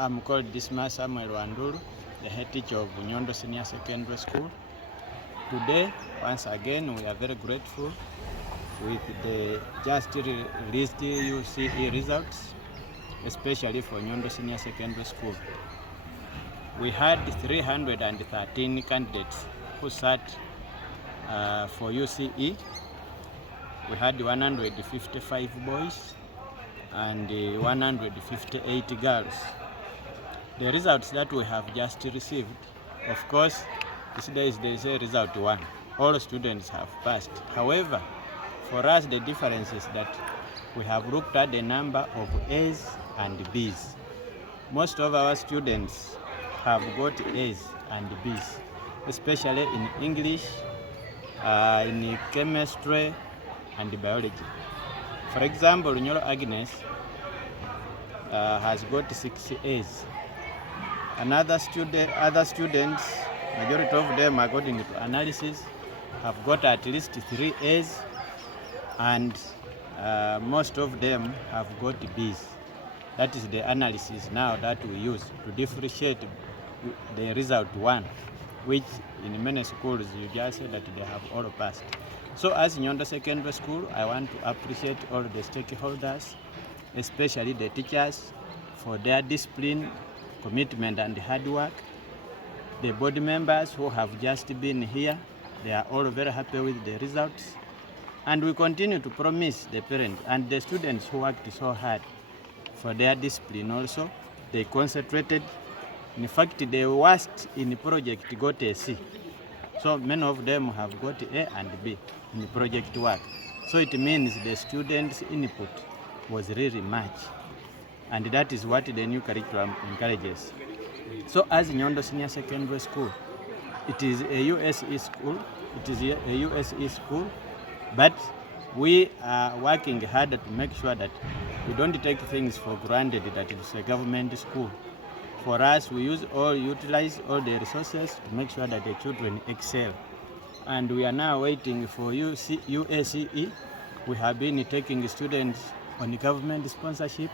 I'm called Dismas Samuel Wanduru, the head teacher of Nondo Senior Secondary School. Today, once again, we are very grateful with the just released UCE results, especially for Nondo Senior Secondary School. We had 313 candidates who sat for UCE. We had 155 boys and 158 girls. The results that we have just received, of course, these days there is a result 1. All students have passed. However, for us the difference is that we have looked at the number of A's and B's. Most of our students have got A's and B's, especially in English, in chemistry, and biology. For example, Nyolo Agnes has got 6 A's. Other students, majority of them, according to analysis, have got at least 3 A's, and most of them have got B's. That is the analysis now that we use to differentiate the result 1, which in many schools you just say that they have all passed. So as Nondo Secondary School, I want to appreciate all the stakeholders, especially the teachers, for their discipline, commitment, and hard work. The board members who have just been here, they are all very happy with the results. And we continue to promise the parents and the students who worked so hard for their discipline also. They concentrated. In fact, the worst in the project got a C. So many of them have got A and B in the project work. So it means the students' input was really much. And that is what the new curriculum encourages. So as Nondo Senior Secondary School, it is a USE school, but we are working hard to make sure that we don't take things for granted that it's a government school. For us, we utilize all the resources to make sure that the children excel. And we are now waiting for UCE. We have been taking students on government sponsorship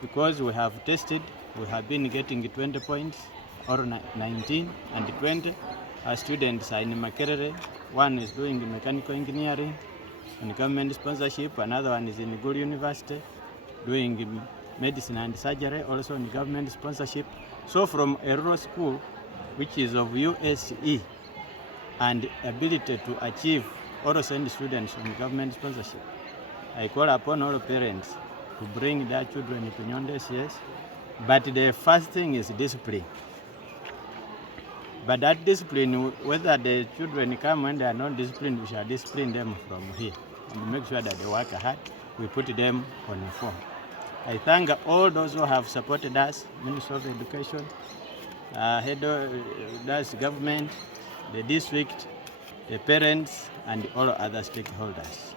because we have tested. We have been getting 20 points, or 19 and 20. Our students are in Makerere. One is doing mechanical engineering on government sponsorship. Another one is in Good University doing medicine and surgery, also on government sponsorship. So from a rural school, which is of USE, and ability to achieve or send students on government sponsorship, I call upon all parents to bring their children to Nondo SES. But the first thing is discipline. But that discipline, whether the children come when they are not disciplined, we shall discipline them from here and make sure that they work hard. We put them on the form. I thank all those who have supported us, Ministry of Education, that's government, the district, the parents, and all other stakeholders.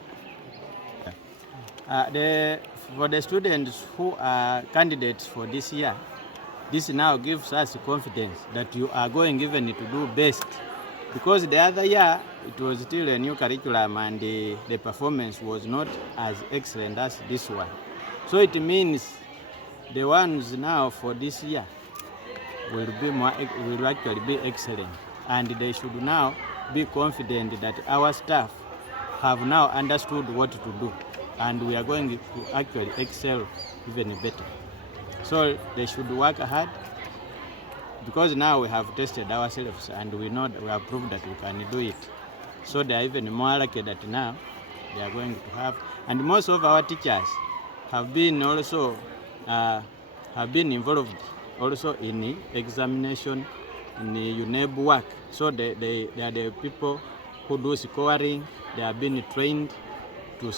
For the students who are candidates for this year, this now gives us confidence that you are going even to do best. Because the other year, it was still a new curriculum and the performance was not as excellent as this one. So it means the ones now for this year will actually be excellent. And they should now be confident that our staff have now understood what to do. And we are going to actually excel even better. So they should work hard, because now we have tested ourselves and we know that we have proved that we can do it. So they are even more lucky that now they are going to have. And most of our teachers have been also involved also in the examination, in the UNEB work. So they are the people who do scoring. They have been trained to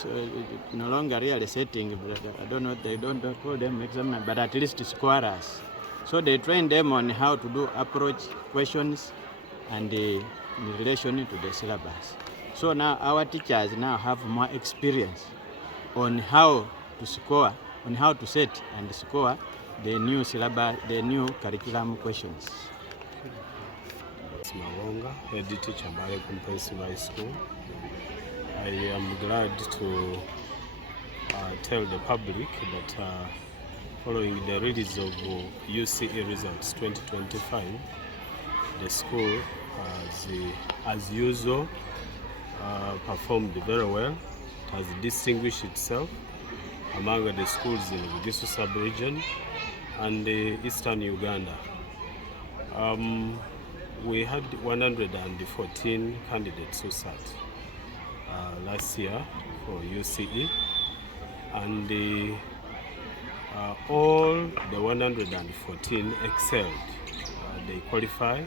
no longer really setting, I don't know, they don't call them examiners, but at least scorers. So they train them on how to do approach questions and in relation to the syllabus. So now our teachers now have more experience on how to score, on how to set and score the new syllabus, the new curriculum questions. Mawonga, head teacher Mbale Comprehensive High School. I am glad to tell the public that following the release of UCE results 2025, the school has, as usual, performed very well. It has distinguished itself among the schools in the Bugisu sub-region and Eastern Uganda. We had 114 candidates who sat last year for UCE, and all the 114 excelled. They qualify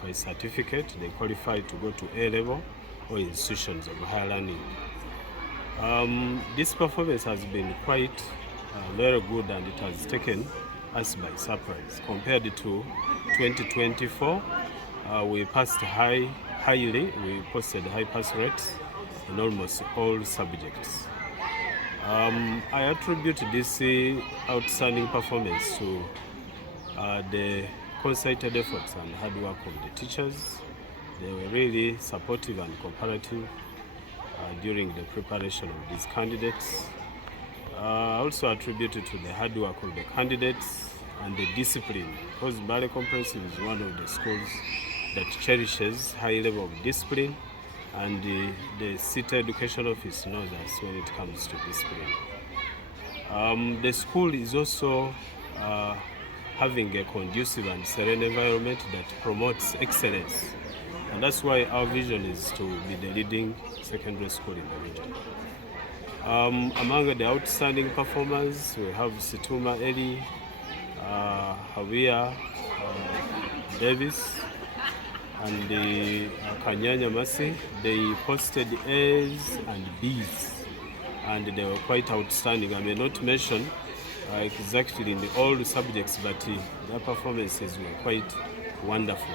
for a certificate, they qualify to go to A-level or institutions of higher learning. This performance has been quite very good, and it has taken us by surprise. Compared to 2024, we passed highly, we posted high pass rates in almost all subjects. I attribute this outstanding performance to the concerted efforts and hard work of the teachers. They were really supportive and cooperative during the preparation of these candidates. Also attributed to the hard work of the candidates and the discipline, because Mbale Comprehensive is one of the schools that cherishes high level of discipline, and the City Education Office knows us when it comes to discipline. The school is also having a conducive and serene environment that promotes excellence, and that's why our vision is to be the leading secondary school in the region. Among the outstanding performers, we have Situma Eli, Havia Davis, and Kanyanya Masi. They posted A's and B's, and they were quite outstanding. I may not mention exactly in all the subjects, but their performances were quite wonderful.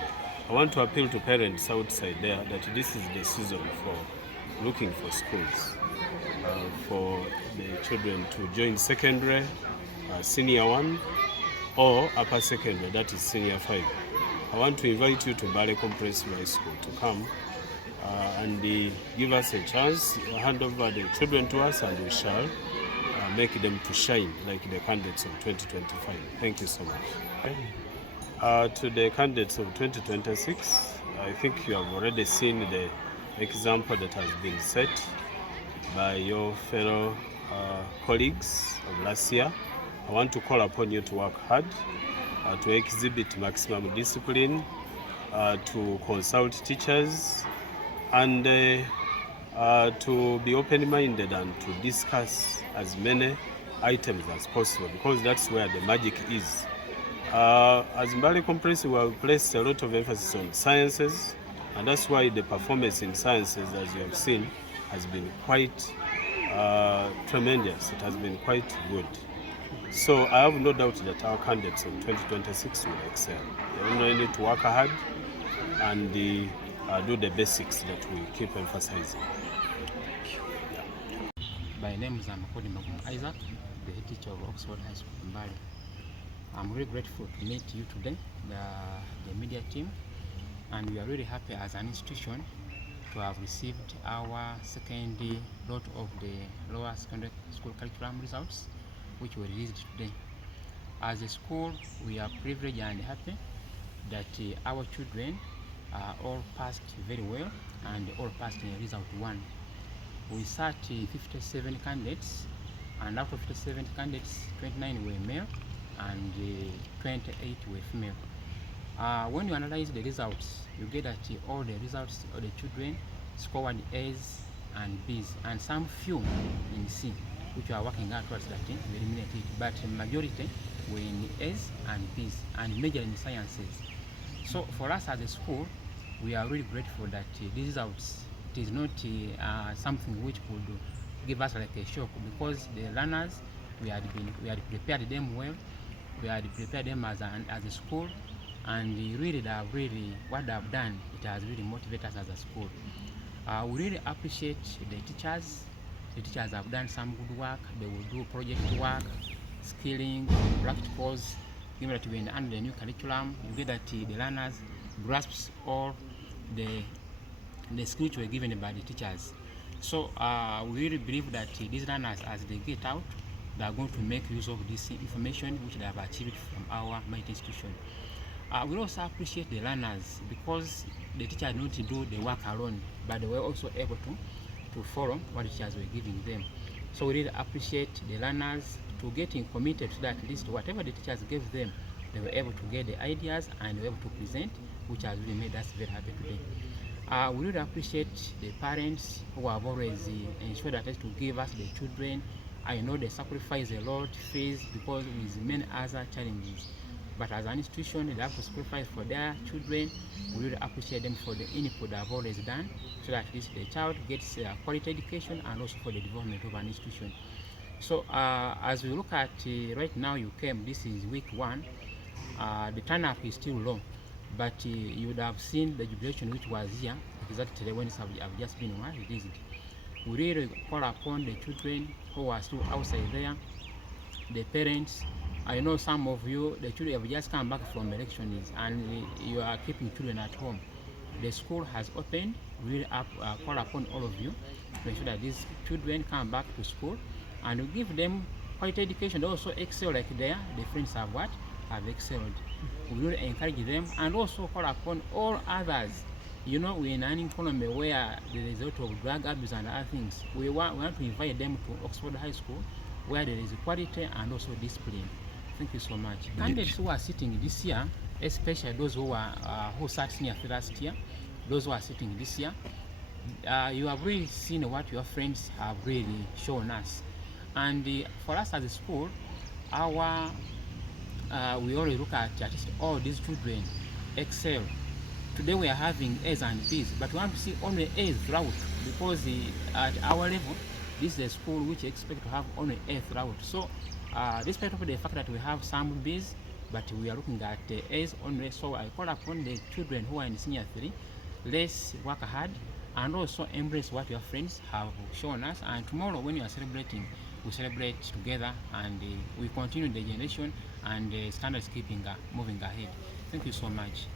I want to appeal to parents outside there that this is the season for looking for schools for the children to join secondary, senior 1, or upper secondary, that is senior 5. I want to invite you to Mbale Comprehensive High School to come and give us a chance, hand over the children to us, and we shall make them to shine like the candidates of 2025. Thank you so much. To the candidates of 2026, I think you have already seen the example that has been set by your fellow colleagues of last year. I want to call upon you to work hard, to exhibit maximum discipline, to consult teachers, and to be open-minded and to discuss as many items as possible, because that's where the magic is. As Mbale Comprehensive, we have placed a lot of emphasis on sciences, and that's why the performance in sciences, as you have seen, has been quite tremendous. It has been quite good. So I have no doubt that our candidates in 2026 will excel. They only need to work hard and do the basics that we keep emphasizing. My name is Isaac, the head teacher of Oxford High School in Mbale. I'm really grateful to meet you today, the media team, and we are really happy as an institution to have received our second lot of the lower secondary school curriculum results, which were released today. As a school, we are privileged and happy that our children all passed very well and all passed in result 1. We sat 57 candidates, and out of 57 candidates, 29 were male and 28 were female. When you analyze the results, you get that all the results of the children scored A's and B's, and some few in C, which are working out towards that we eliminate it, but the majority were in A's and B's, and major in sciences. So for us as a school, we are really grateful that these results, it is not something which could give us like a shock, because the learners, we had prepared them well, we had prepared them as a school, and really what they have done, it has really motivated us as a school. We really appreciate the teachers. The teachers have done some good work. They will do project work, skilling, practicals. Given that we're under the new curriculum, you get that the learners grasp all the skills which were given by the teachers. So we really believe that these learners, as they get out, they are going to make use of this information which they have achieved from our mighty institution. We also appreciate the learners, because the teachers not to do the work alone, but they were also able to follow what the teachers were giving them. So we really appreciate the learners to getting committed so that at least whatever the teachers gave them, they were able to get the ideas and they were able to present, which has really made us very happy today. We really appreciate the parents who have always ensured that to give us the children. I know they sacrifice a lot, fees, because with many other challenges. But as an institution, they have to sacrifice for their children. We really appreciate them for the input they have always done, so that at least the child gets a quality education and also for the development of an institution. So as we look at right now, you came, this is week 1. The turn-up is still low, but you would have seen the jubilation which was here, exactly when it's have just been released. We really call upon the children who are still outside there, the parents. I know some of you, the children have just come back from elections and you are keeping children at home. The school has opened. We really call upon all of you to ensure that these children come back to school and we give them quality education. They also excel like the friends have what? Have excelled. We really encourage them and also call upon all others. You know, we're in an economy where the result of drug abuse and other things. We want to invite them to Oxford High School, where there is quality and also discipline. Thank you so much. Candidates who are sitting this year, especially those who sat senior last year, those who are sitting this year, you have really seen what your friends have really shown us. And for us as a school, we already look at least all these children excel. Today we are having A's and B's, but we want to see only A's throughout, because at our level, this is a school which expect to have only A throughout. So despite of the fact that we have some B's, but we are looking at the A's only. So I call upon the children who are in senior 3, let's work hard and also embrace what your friends have shown us. And tomorrow when you are celebrating, we celebrate together and we continue the generation and standards keeping moving ahead. Thank you so much.